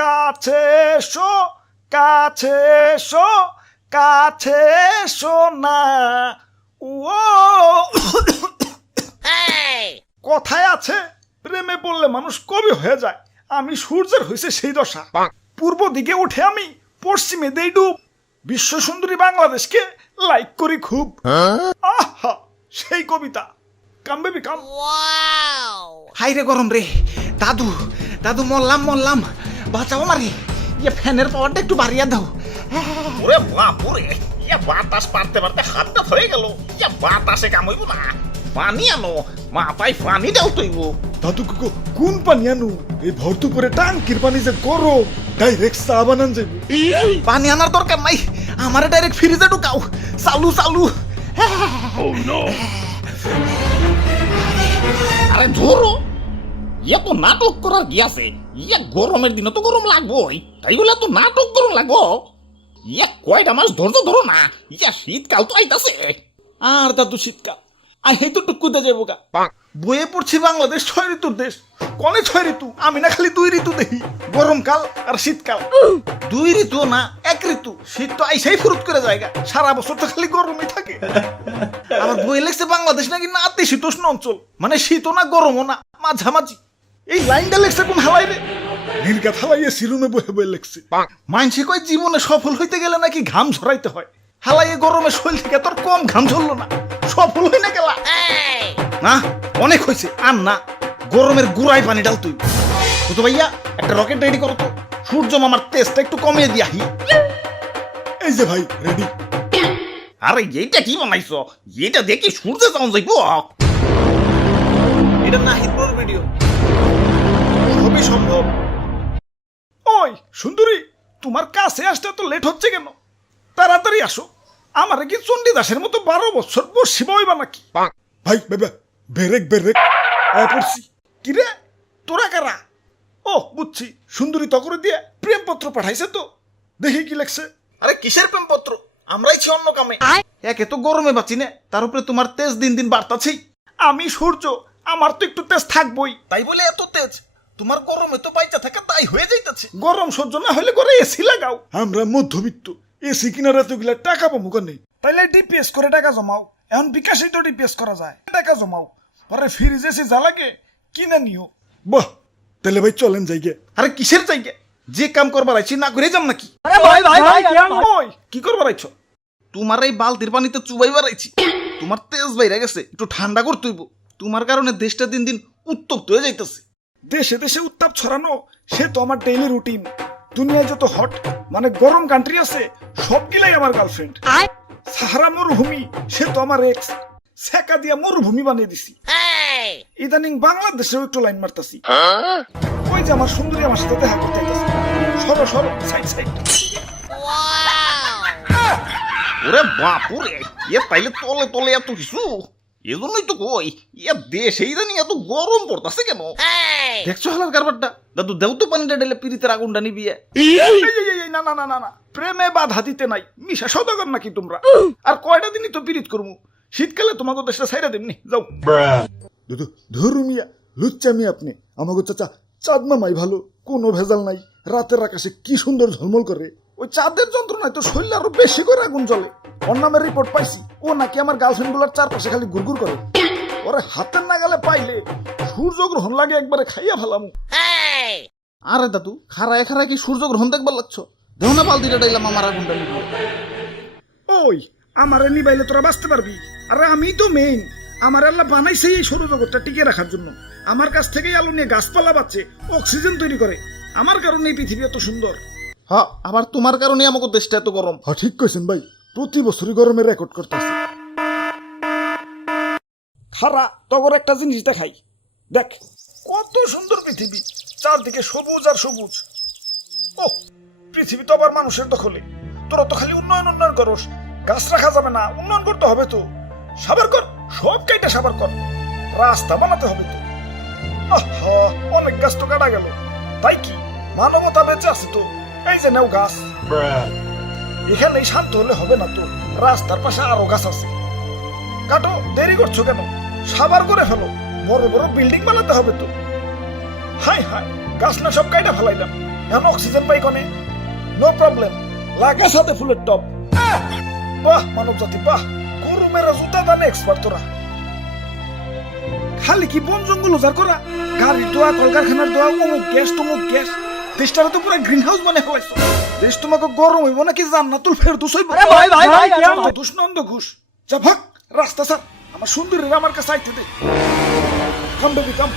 কাছে এসো, কাছে এসো, কাছে এসো না। ও কথায় আছে, প্রেমে পড়লে মানুষ কবি হয়ে যায়। আমি সূর্যের হয়েছে সেই দশা। পূর্ব দিকে উঠে আমি পশ্চিমে দেই ডুব। বিশ্ব সুন্দরী বাংলাদেশকে লাইক করি খুব। আহা, সেই কবিতা। কাম বেবি কাম। হাই রে গরম রে, দাদু দাদু মরলাম মরলাম, বাঁচাও মারি। ইয়ে ফ্যানের পাওয়ারটা একটু বাড়িয়ে দাও। ওরে বাপুরে, ইয়া বাতাস পারতে পারতে হাতটা ধরে গেল। ইয়া বাতাসে কামইব না, পানি আনো, মাথায় পানি দাও তৈব। দাদু কোন পানি আনু? এই ভর্তু করে টাঙ্কির পানি যে গরম, ডাইরেক্ট চা বানান যাইব। পানি আনার দরকার নাই, আমারে ডাইরেক্ট ফ্রিজে ঢুকাও। চালু চালু। আরে ধরো, ইয়া তো নাটক করার কি আছে? ইয়া গরমের দিনে তো গরম লাগবোই, তাই বলে তো নাটক গরম লাগবো? ইয়া কয়টা মাস ধৈর্য ধরো না, ইয়া শীতকাল তো আইতাছে। আর দাদু শীতকাল আই হেই তো টুকুতে যাবো গা। বইয়ে পড়ছি বাংলাদেশ 6 ঋতুর দেশ। কনে 6 ঋতু? আমি না খালি 2 ঋতু দেখি, গরমকাল আর শীতকাল। 2 ঋতু না, 1 ঋতু। শীত তো আইসাই ফুরুত করে জায়গা, সারা বছর তো খালি গরমই থাকে। আমার বই লেগছে বাংলাদেশ নাকি নাতিশীতোষ্ণ অঞ্চল, মানে শীতও না গরমও না, মাঝামাঝি। এই লাইনটা লেখছে কোন হালাই রে? নির্গাত হালাইয়ে সিরুমে বহে বয়ে লেখছে। মানসে কয় জীবনে সফল হইতে গেলে নাকি ঘাম ঝরাইতে হয়। হালাইয়ে গরমে শরীর থেকে তোর কম ঘাম ঝরলো না, সফল হই না গেলা। না অনেক হয়েছে, আর না, গরমের গুড়াই পানি ডাল তুই। তো ভাইয়া একটা রকেট রেডি করো তো, সূর্য মামার তেজটা একটু কমিয়ে দিয়াহি। এই যে ভাই রেডি। আরে এইটা কি বানাইছো? এটা দেখি সূর্যে যাওয়া যাইব। এটা নাহিদ ব্রোর ভিডিও। সবই সম্ভব। ওই সুন্দরী, তোমার কাছে আসতে তো লেট হচ্ছে কেন? তাড়াতাড়ি আসো। আমারে কি চণ্ডীদাসের মতো 12 বছর বসিবা হইবা নাকি? ভাই বেবে, বেরেক বেরেক পড়ছি। কিরে তোরা কারা? ও বুঝছি, সুন্দরী তকরে দিয়ে প্রেমপত্র পাঠাইছে তো। দেখি কি লেখছে। আরে কিসের প্রেমপত্র? আমরাই ছি অন্য কামে। একে তো গরমে বাঁচি না, তার উপরে তোমার তেজ দিন দিন বাড়তাছেই। আমি সূর্য, আমার তো একটু তেজ থাকবই। তাই বলে এত তেজ? তোমার গরমে তো বাইচা থাকা তাই হয়ে যাইতাছে। গরম সহ্য না হলে করে এসি লাগাও। আমরা মধ্যবিত্ত, এসি কিনার এতগুলা টাকা পাবো কেন? তাইলে ডিপিএস করে টাকা জমাও। এখন বিকাশে তো ডিপিএস করা যায়, টাকা জমাও। পরে ফ্রিজ এসি যা লাগে কিনে নিও। বাহ, তাহলে ভাই চলেন যাইগে। আরে কিসের জায়গা? যে কাম করবার আইছি না করে যাম নাকি? ওই কি করবার আইছো? তোমার এই বালতির পানিতে চুবাইবার আইছি। তোমার তেজ বাইরে গেছে, একটু ঠান্ডা করতে হইব। তোমার কারণে দেশটা দিন দিন উত্তপ্ত হয়ে যাইতেছে। দেশে দেশে উত্তাপ ছড়ানো সে তো আমার ডেইলি রুটিন। দুনিয়ায় যত হট মানে গরম কান্ট্রি আছে সবগুলাই আমার গার্লফ্রেন্ড। সাহারা মরুভূমি সে তো আমার এক্স। সেকা দিয়া মরুভূমি বানিয়ে দিছি। ইদানিং বাংলাদেশেও একটু লাইন মারতাছি। ওই যে আমার সুন্দরী আমার সাথে দেখা করতে আইতাছে। সরো সরো, সাইড সাইড। ওরে বাপুরে, ইয়ে তাইলে তলে তলে এত কিছু। এজন্যই তো কই, ইয়া দেশে ইদানিং এত গরম পড়তাছে কেন? দেখছো হালার কারবারটা? দাদু দেও তো পানিটা ঢেলে পিরিতের আগুনটা নিবিয়ে। না না না না না, প্রেমে বাধা দিতে নাই। মিশা সদাগর নাকি তোমরা? আর কয়টা দিনই তো পিরিত করবো। শীতকালে তোমাকে দেশটা ছাইরা দেবনি, যাও। দাদু ধরু মিয়া, লুচ্চামি আপনি। আমাকে চাচা চাঁদ মামাই ভালো, কোনো ভেজাল নাই। রাতের আকাশে কি সুন্দর ঝলমল করে। ওই চাঁদের যন্ত্রণায় তো শরীরে আরো বেশি করে আগুন জ্বলে। ওর নামের রিপোর্ট পাইছি, ও নাকি আমার গার্লফ্রেন্ড গুলার চারপাশে খালি গুড়গুড় করে। ওরে হাতের নাগালে পাইলে সূর্যগ্রহণ লাগে একবারে খাইয়া ফেলামু। আরে দাদু খারায় খারায় কি সূর্যগ্রহণ দেখবার লাগছো? দেও না বালতিটা ডাইলাম আমার আগুনটা নিবিয়ে। ওই আমারে নিবাইলে তোরা বাঁচতে পারবি? আরে আমি তো মেইন। আমার আল্লাহ বানাইছে এই সৌরজগৎটা টিকে রাখার জন্য। আমার কাছ থেকেই আলো নিয়ে গাছপালা বাঁচছে, অক্সিজেন তৈরি করে। আমার কারণে এই পৃথিবী এত সুন্দর। হ্যাঁ, আবার তোমার কারণে আমাকে দেশটা এত গরম। হ্যাঁ ঠিক কইছেন ভাই, প্রতি বছরই গরমের রেকর্ড করতেছে। খারা তগর একটা জিনিস দেখাই, দেখ কত সুন্দর পৃথিবী। চারদিকে সবুজ আর সবুজ। ও পৃথিবী তো আবার মানুষের দখলে। তোরা তো খালি উন্নয়ন উন্নয়ন করস। গাছ রাখা যাবে না, উন্নয়ন করতে হবে তো। সাবার কর, সব কাইটা সাবার কর। রাস্তা বানাতে হবে তো। আহা, অনেক গাছ তো কাটা গেল। তাই কি মানবতা বেঁচে আছে তো? এই যে নেও গাছ। এখানেই শান্ত হলে হবে না তো, রাস্তার পাশে আরো গাছ আছে। কাটো, দেরি করছো কেন? সাবার করে ফেলো, বড় বড় বিল্ডিং বানাতে হবে তো। হাই হাই, গাছ না সব কাইটা ফেলাইলাম। এখন অক্সিজেন পাই কনে নো প্রবলেম লাগা সাথে ফুলের টপ বাহ মানব জাতি বাহ গরমের জুতা দানে এক্সপার্ট তোরা খালি কি বন জঙ্গল উজাড় করা গাড়ির দোয়া কলকারখানার দোয়া অমুক গ্যাস তমুক গ্যাস দেশটারে তো পুরো গ্রিন হাউস বানিয়ে ফেলাইছো দেশ তোমাকে গরম হইব নাকি জান্নাতুল ফেরদৌস হইব দুষ্ণন্দ ঘুষ যা ভাগ রাস্তা স্যার আমার সুন্দরীরা আমার কাছে আইতে দে কাম বেবি কাম